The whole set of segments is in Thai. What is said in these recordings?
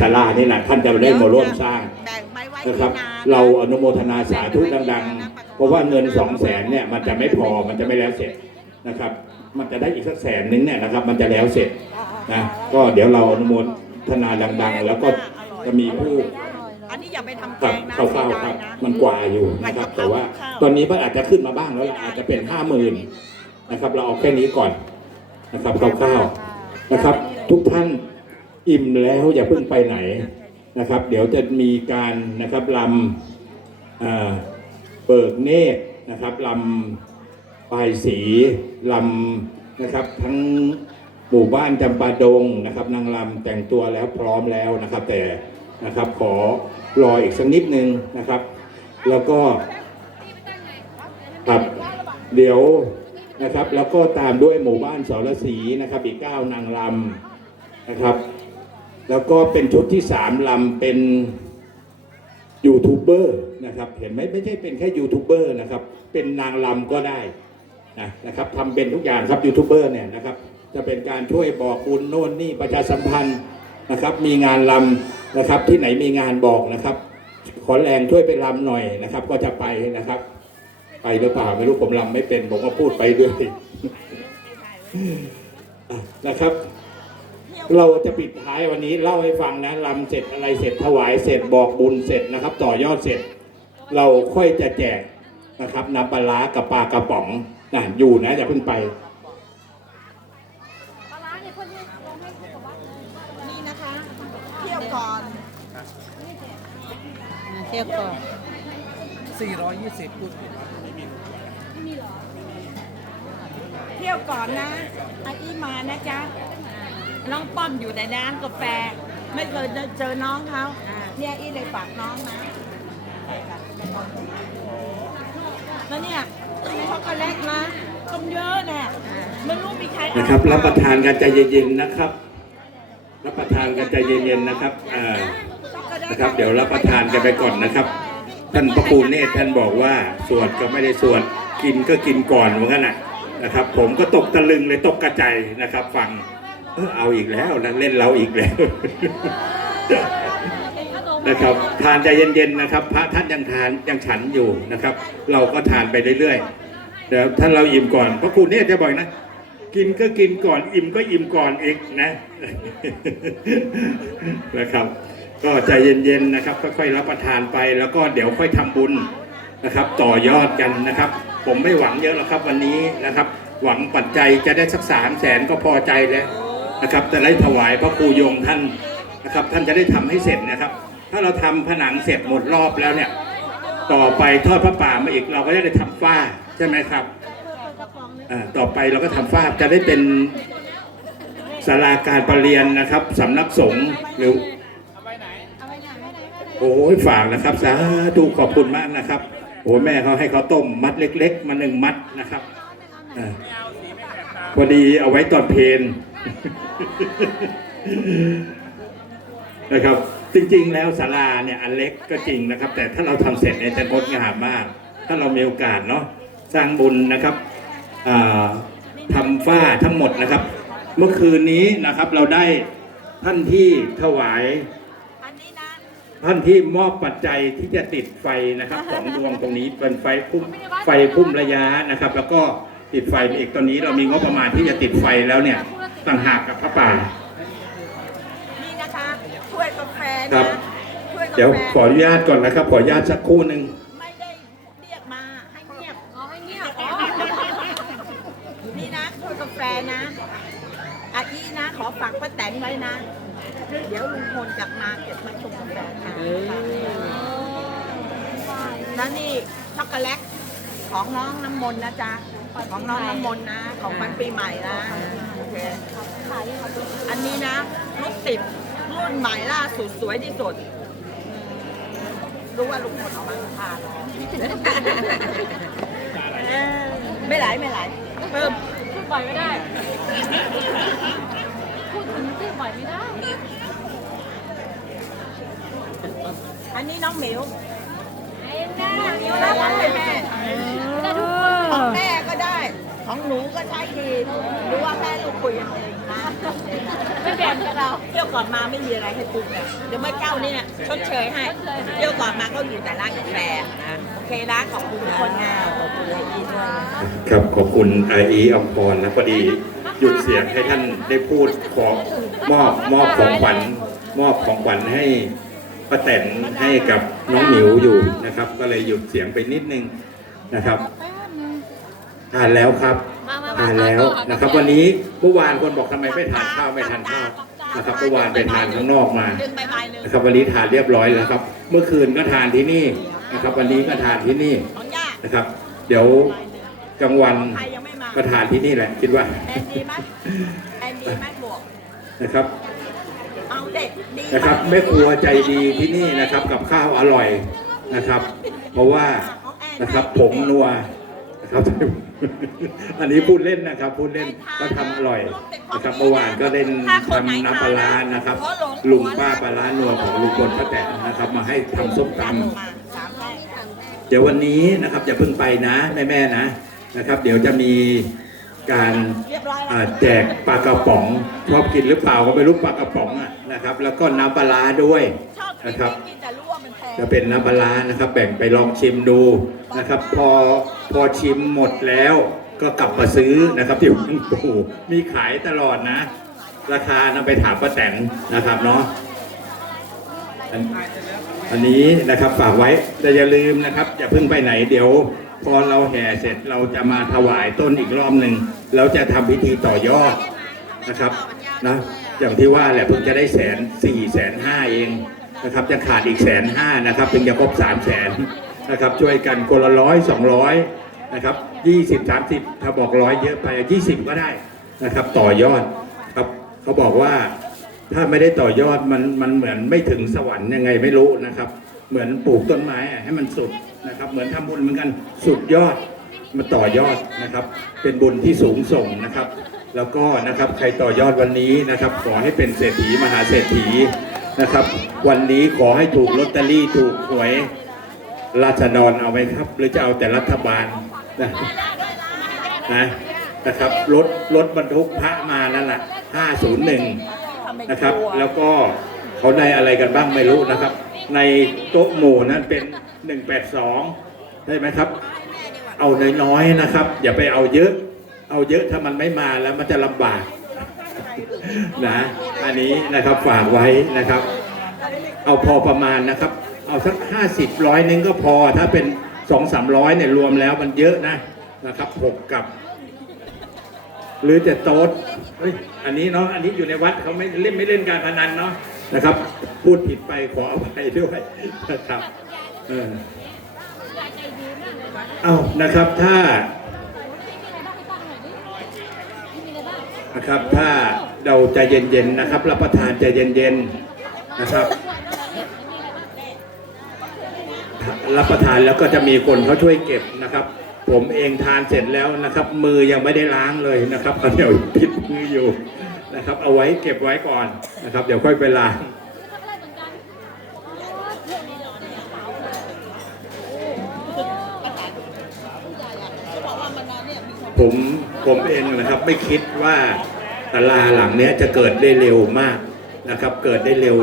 ศาลานี่แหละท่านจะได้มาร่วมสร้างแบ่งไปไว้นะครับที่นาเราอนุโมทนาสาธุดังๆ เพราะว่าเงินสองแสนเนี่ยมันจะไม่พอมันจะไม่แล้วเสร็จนะครับ มันจะได้อีกสักแสนนึงเนี่ยนะครับ มันจะแล้วเสร็จนะก็เดี๋ยวเราอนุโมทนาดังๆ แล้วก็จะมีผู้อันนี้อย่าไปทำแกกับงนะข้าวเสียๆดาครัยบนะมันกว่าอยู่นะครับ แต่ว่าตอนนี้มันอาจจะขึ้นมาบ้างแล้วล่ะอาจจะเป็นห้าหมื่นนะครับ เราเอาแค่นี้ก่อนนะครับคร่าวๆนะครับ ทุกท่าน อิ่มแล้วอย่าเพิ่งไปไหนนะครับ เดี๋ยวจะมีการนะครับลำเปิดเนตรนะครับลำปลายสีลำนะครับ ทั้งหมู่บ้านจำปาดงนะครับ นางลำแต่งตัวแล้วพร้อมแล้วนะครับ แต่นะครับขอรออีกสักนิดนึงนะครับ แล้วก็ครับเดี๋ยวนะครับ แล้วก็ตามด้วยหมู่บ้านสรศรีนะครับ อีกเก้านางลำนะครับ แล้วก็เป็นชุดที่สามลำเป็นยูทูบเบอร์นะครับ เห็นไหมไม่ใช่เป็นแค่ยูทูบเบอร์นะครับ เป็นนางลำก็ได้นะนะครับทำเป็นทุกอย่างครับยูทูบเบอร์เนี่ยนะครับ จะเป็นการช่วยบอกบุญโน่นนี่ประชาสัมพันธ์นะครับ มีงานลำนะครับ ที่ไหนมีงานบอกนะครับ ขอแรงช่วยไปลำหน่อยนะครับ ก็จะไปนะครับ ไปหรือเปล่าไม่รู้ผมลำไม่เป็นผมก็พูดไปด้วยนะครับ เราจะปิดท้ายวันนี้เล่าให้ฟังนะลำเสร็จอะไรเสร็จถวายเสร็จบอกบุญเสร็จนะครับ ต่อยอดเสร็จ เราค่อยจะแจกนะครับน้ำปลาร้ากับปลากระป๋องนะอยู่นะอย่าเพิ่งไปปลาร้าเนี่ยเพิ่นให้ลงให้ผู้กับวัดเลยนี่นะคะเที่ยวก่อนเที่ยวก่อน420พูดผิดครับเที่ยวก่อนนะอาอีมานะจ๊ะ น้องป้อมอยู่ในร้านกาแฟ ไม่เคยเจอน้องเขาเนี่ยอีเลยฝากน้องนะแล้วเนี่ยช็อกโกแลตนะต้มเยอะแน่ไม่รู้มีใครนะครับ รับประทานกันใจเย็นๆนะครับ รับประทานกันใจเย็นๆนะครับอ่าช็อนะครับ เดี๋ยวรับประทานกันไปก่อนนะครับ ท่านพระครูเนตรท่านบอกว่าสวดก็ไม่ได้สวดกินก็กินก่อนเหมือนกันนะนะครับ ผมก็ตกตะลึงเลยตกกระใจนะครับ ฟัง เออเอาอีกแล้วนะเล่นเราอีกแล้ว นะครับทานใจเย็นๆนะครับ พระท่านยังทานยังฉันอยู่นะครับ เราก็ทานไปเรื่อยๆเดี๋ยวท่านเราอิ่มก่อนพระครูเนตรจะบอกนะกินก็กินก่อนอิ่มก็อิ่มก่อนอีกนะนะครับ ก็ใจเย็นๆนะครับค่อยๆรับประทานไปแล้วก็เดี๋ยวค่อยทำบุญนะครับ ต่อยอดกันนะครับ ผมไม่หวังเยอะหรอกครับวันนี้นะครับ หวังปัจจัยจะได้สักสามแสนก็พอใจแล้ว นะครับจะได้ถวายพระครูยงท่านนะครับ ท่านจะได้ทำให้เสร็จนะครับ ถ้าเราทำผนังเสร็จหมดรอบแล้วเนี่ย ต่อไปทอดพระป่ามาอีกเราก็จะได้ทำฝ้าใช่ไหมครับอ่าต่อไปเราก็ทำฝ้าจะได้เป็นศาลาการประเรียนนะครับสำนักสงฆ์หรือโอ้ยฝากนะครับสาธุขอบคุณมากนะครับโอ้แม่เขาให้เขาวต้มมัดเล็ก ๆ มาหนึ่งมัดนะครับอาพอดีเอาไว้ตอนเพลน นะครับ จริงๆ แล้วศาลาเนี่ยอันเล็กก็จริงนะครับ แต่ถ้าเราทำเสร็จเนี่ยจะงดงามมาก ถ้าเรามีโอกาสเนาะสร้างบุญนะครับอ่าทำฝ้าทั้งหมดนะครับ เมื่อคืนนี้นะครับเราได้ท่านที่ถวายอันนี้นะท่านที่มอบปัจจัยที่จะติดไฟนะครับสองดวงตรงนี้เป็นไฟพุ่มไฟพุ่มระยะนะครับ แล้วก็ติดไฟอีกตอนนี้เรามีงบประมาณที่จะติดไฟแล้วเนี่ย ต่างหากกับพระป่า นี่นะคะถ้วยกาแฟครันะบ ถ้วยกาแฟเดี๋ยวขออนุญาตก่อนนะครับ ขออนุญาตสักครู่หนึ่งไม่ได้เรียกมาให้เงียบอ๋อให้เงียบอ๋อนี่นะถ้วยกาแฟนะอาอีนะ ขอฝากป้าแตนไว้นะ เดี๋ยวลุงพลกลับมาเก็บมาชงกาแฟค่ะแล้วนี่ช็อกโกแลตของน้องน้ำมนต์นะจ๊ะของน้องน้ำมนต์นะ ของวันปีใหม่นะโอเค อันนี้นะรุ่นสิบรุ่นใหม่ล่าสุดสวยที่สุด รู้ว่าลุงพลออกมาทานไม่ไหลไม่ไหลเพิ่มพูดบ่อยไม่ได้ พูดถึงชื่อบ่อยไม่ได้ อันนี้น้องหมิวไอ้แม่หมิวรับให้แม่ ได้ทุกคน ของแม่ก็ได้ ของหนูก็ใช้ดีรู้ว่าแม่ลูกคุยกันเองนะไม่แบ่งกับเราเที่ยวก่อนมาไม่มีอะไรให้ปรุงเนี่ยเดี๋ยวเมื่อเจ้าเนี่ยชดเชยให้เที่ยวก่อนมาก็อยู่แต่ร้านกาแฟนะโอเคนะขอบคุณทุกคนนขอบคุณไออีด้วยครับขอบคุณไออีอัมพรนะพอดีหยุดเสียงให้ท่านได้พูดขอมอบมอบของขวัญมอบของขวัญให้ป้าแตนให้กับน้องหมิวอยู่นะครับ ก็เลยหยุดเสียงไปนิดนึงนะครับ ทานแล้วครับมามาทานแล้วนะครับ วันนี้เมื่อวานคนบอกทำไมไม่ทานข้าวไม่ทานข้าวนะครับเมื่อวานไปทานข้างนอกมาดึงใบใบหนึ่งนะครับวันนี้ทานเรียบร้อยแล้วครับ เมื่อคืนก็ทานที่นี่นะครับ วันนี้ก็ทานที่นี่ของย่านะครับ เดี๋ยวกลางวันใครยังไม่มาก็ทานที่นี่แหละ คิดว่าแอนดีไหมแอนดีไหมบวกนะครับเอาเด็ดดีไหมนะครับแม่ครัวใจดีที่นี่นะครับ กับข้าวอร่อยนะครับ เพราะว่านะครับผงนัวนะครับ อันนี้พูดเล่นนะครับ พูดเล่นก็ทำอร่อยนะครับเมื่อวานก็เล่นทำน้ำปลาร้านะครับ ลุงป้าปลาร้านัวของลุงพลป้าแตนนะครับ มาให้ทำส้มตำมาสามแม่เดี๋ยววันนี้นะครับอย่าเพิ่งไปนะแม่แม่ๆนะนะครับ เดี๋ยวจะมีการเรียบร้อยแล้วอ่าแจกปลากระป๋องชอบกินหรือเปล่าก็ไม่รู้ปลากระป๋องอะนะครับ แล้วก็น้ำปลาร้าด้วยชอบกิ นนะครับกินแต่รู้ว่ามันแพงจะเป็นน้ำปลาร้านะครับ แบ่งไปลองชิมดูนะครับ พอพอชิมหมดแล้วก็กลับมาซื้อนะครับที่วังปู่มีขายตลอดนะ ราคานำไปถามป้าแตนนะครับเนาะอันอันนี้นะครับฝากไว้แต่อย่าลืมนะครับ อย่าเพิ่งไปไหนเดี๋ยว พอเราแห่เสร็จเราจะมาถวายต้นอีกรอบหนึ่งแล้วจะทำพิธีต่อยอดนะครับนะอย่างที่ว่าแหละเพิ่งจะได้แสนสี่แสนห้าเอง นะครับจะขาดอีกแสนห้านะครับถึงจะครบสามแสนนะครับช่วยกันคนละร้อยสองร้อยนะครับยี่สิบสามสิบถ้าบอกร้อยเยอะไปยี่สิบก็ได้นะครับ ต่อยอดครับเขาบอกว่าถ้าไม่ได้ต่อยอดมันมันเหมือนไม่ถึงสวรรค์ยังไงไม่รู้นะครับ เหมือนปลูกต้นไม้ให้มันสุดนะครับ เหมือนทำบุญเหมือนกันสุดยอดมาต่อยอดนะครับ เป็นบุญที่สูงส่งนะครับ แล้วก็นะครับใครต่อยอดวันนี้นะครับ ขอให้เป็นเศรษฐีมหาเศรษฐี นะครับ วันนี้ขอให้ถูกลอตเตอรี่ถูกหวยราชดรเอาไหมครับ หรือจะเอาแต่รัฐบาลนะนะนะครับรถรถบรรทุกพระมานั่นแหละ501 นะครับ แล้วก็เขาได้อะไรกันบ้างไม่รู้นะครับ ในโต๊ะหมู่นั้นเป็น 182 ได้ไหมครับ เอาน้อยๆนะครับ อย่าไปเอาเยอะ เอาเยอะถ้ามันไม่มาแล้วมันจะลำบาก นะอันนี้นะครับฝากไว้นะครับ เอาพอประมาณนะครับ เอาสักห้าสิบร้อยนึงก็พอถ้าเป็นสองสามร้อยเนี่ยรวมแล้วมันเยอะนะนะครับหกกับ หรือจะโต๊ดเฮ้ยอันนี้เนาะอันนี้อยู่ในวัดเขาไม่เล่นไม่เล่นการพนันเนาะนะครับ พูดผิดไปขออภัยด้วยนะครับ เออเอานะครับถ้า นะครับ ถ้าเราใจเย็นๆนะครับ รับประทานใจเย็นๆนะครับ รับประทานแล้วก็จะมีคนเขาช่วยเก็บนะครับ ผมเองทานเสร็จแล้วนะครับ มือยังไม่ได้ล้างเลยนะครับเดี๋ยวพิษมืออยู่นะครับ เอาไว้เก็บไว้ก่อนนะครับ เดี๋ยวค่อยไปล้างผม ผมเองนะครับไม่คิดว่าตลาหลังเนี้ยจะเกิดได้เร็วมากนะครับ เกิดได้เร็ว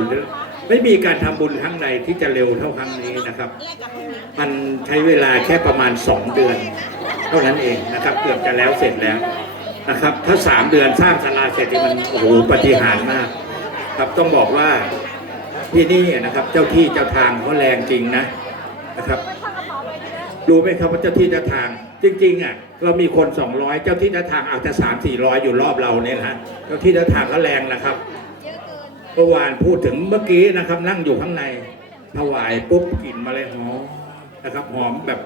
ไม่มีการทำบุญครั้งใดที่จะเร็วเท่าครั้งนี้นะครับ มันใช้เวลาแค่ประมาณ 2 เดือน เท่านั้นเองนะครับ เกือบจะแล้วเสร็จแล้วนะครับ ถ้า 3 เดือนสร้างศาลาเสร็จนี่มันโอ้โหปฏิหารมาก ครับต้องบอกว่าที่นี่นะครับ เจ้าที่เจ้าทางเขาแรงจริงนะนะครับ รู้ไหมครับว่าเจ้าที่เจ้าทาง จริงๆอะเรามีคน 200 เจ้าที่เจ้าทางอาจจะ3 400อยู่รอบเราเนี่ยนะเจ้าที่เจ้าทางก็แรงนะครับเมื่อวานพูดถึงเมื่อกี้นะครับ นั่งอยู่ข้างในถวายปุ๊บกลิ่นมาเลยหอมนะครับ หอมแบบ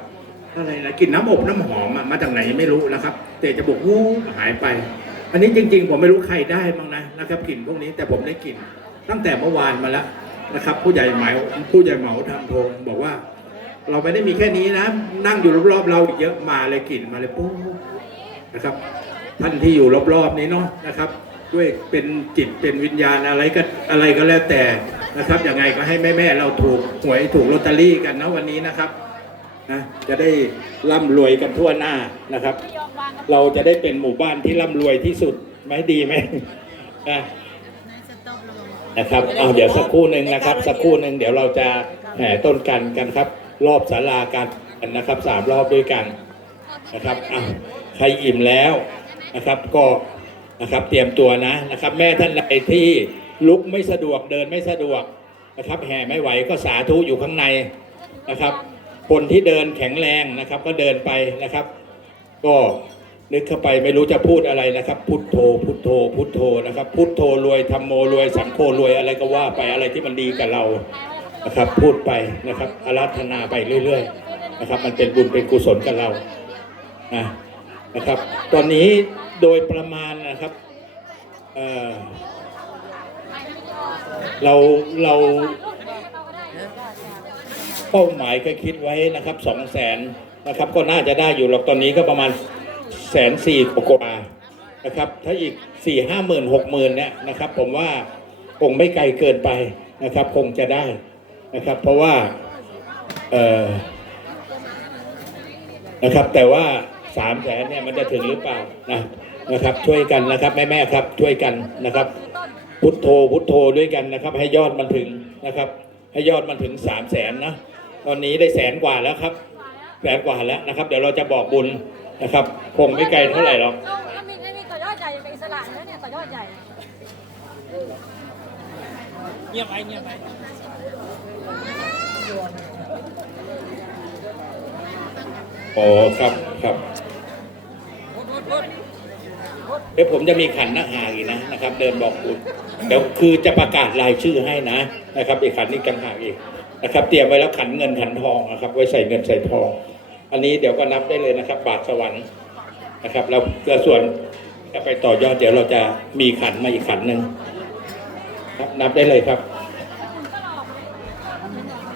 อะไรนะกลิ่นน้ำอบน้ำหอมมาจากไหนไม่รู้นะครับแต่จะบอกวู้หายไป อันนี้จริง ๆ ผมไม่รู้ใครได้บ้างนะนะครับกลิ่นพวกนี้แต่ผมได้กลิ่นตั้งแต่เมื่อวานมาแล้วนะครับ ผู้ใหญ่เหมาผู้ใหญ่เหมาทำโทงบอกว่า เราไม่ได้มีแค่นี้นะ นั่งอยู่รอบๆเราอีกเยอะมาเลยกลิ่นมาเลยปุ๊บนะครับ ท่านที่อยู่รอบๆนี้เนาะนะครับ ด้วยเป็นจิตเป็นวิญญาณอะไรก็อะไรก็แล้วแต่นะครับยังไงก็ให้แม่ๆเราถูกหวยถูกลอตเตอรี่กันนะวันนี้นะครับนะจะได้ร่ำรวยกันทั่วหน้านะครับ เราจะได้เป็นหมู่บ้านที่ร่ำรวยที่สุดไหมดีไหมอะนะครับ เอาเดี๋ยวสักครู่หนึ่งนะครับ สักครู่หนึ่งเดี๋ยวเราจะแห่ต้นกันกันครับ รอบศาลากันนะครับสามรอบด้วยกันนะครับอะใครอิ่มแล้วนะครับก็นะครับเตรียมตัวนะนะครับ แม่ท่านใดที่ลุกไม่สะดวกเดินไม่สะดวกนะครับ แห่ไม่ไหวก็สาธุอยู่ข้างในนะครับ คนที่เดินแข็งแรงนะครับ ก็เดินไปนะครับ ก็นึกเข้าไปไม่รู้จะพูดอะไรนะครับ พุทโธ พุทโธ พุทโธนะครับ พุทโธรวยธรรมโมรวยสังโฆรวยอะไรก็ว่าไปอะไรที่มันดีกับเรา นะครับ พูดไปนะครับอาราธนาไปเรื่อยๆนะครับ มันเป็นบุญเป็นกุศลกับเรานะนะครับ ตอนนี้โดยประมาณนะครับเเราเราเป้าหมายก็คิดไว้นะครับสองแสนนะครับ ก็น่าจะได้อยู่หรอกตอนนี้ก็ประมาณแสนสี่กว่านะครับ ถ้าอีกสี่ห้าหมื่นหกหมื่นเนี่ยนะครับ ผมว่าคงไม่ไกลเกินไปนะครับ คงจะได้ นะครับ เพราะว่าเอ่อนะครับ แต่ว่าสามแสนเนี่ยมันจะถึงหรือเปล่านะนะครับ ช่วยกันนะครับแม่แม่ๆครับ ช่วยกันนะครับ พุทโธพุทโธด้วยกันนะครับ ให้ยอดมันถึงนะครับ ให้ยอดมันถึงสามแสนนะตอนนี้ได้แสนกว่าแล้วครับแสนกว่าแล้วนะครับ เดี๋ยวเราจะบอกบุญนะครับคงไม่ไกลเท่าไหร่หรอกถ้ามีถ้ามีต่อยอดใหญ่เป็นอิสระแล้วเนี่ยต่อยอดใหญ่เงียบไปเงียบไป อ๋อครับครับเดี๋ยวผมจะมีขันนักหาอีกนะนะครับ เดินบอกบุญเดี๋ยวคือจะประกาศรายชื่อให้นะนะครับอีกขันนี้กันหากอีกนะครับ เตรียมไว้แล้วขันเงินขันทองนะครับ ไว้ใส่เงินใส่ทอง อันนี้เดี๋ยวก็นับได้เลยนะครับ บาทสวรรค์นะครับแล้วแล้วส่วนจะไปต่อยอดเดี๋ยวเราจะมีขันมาอีกขันหนึ่งครับนับได้เลยครับ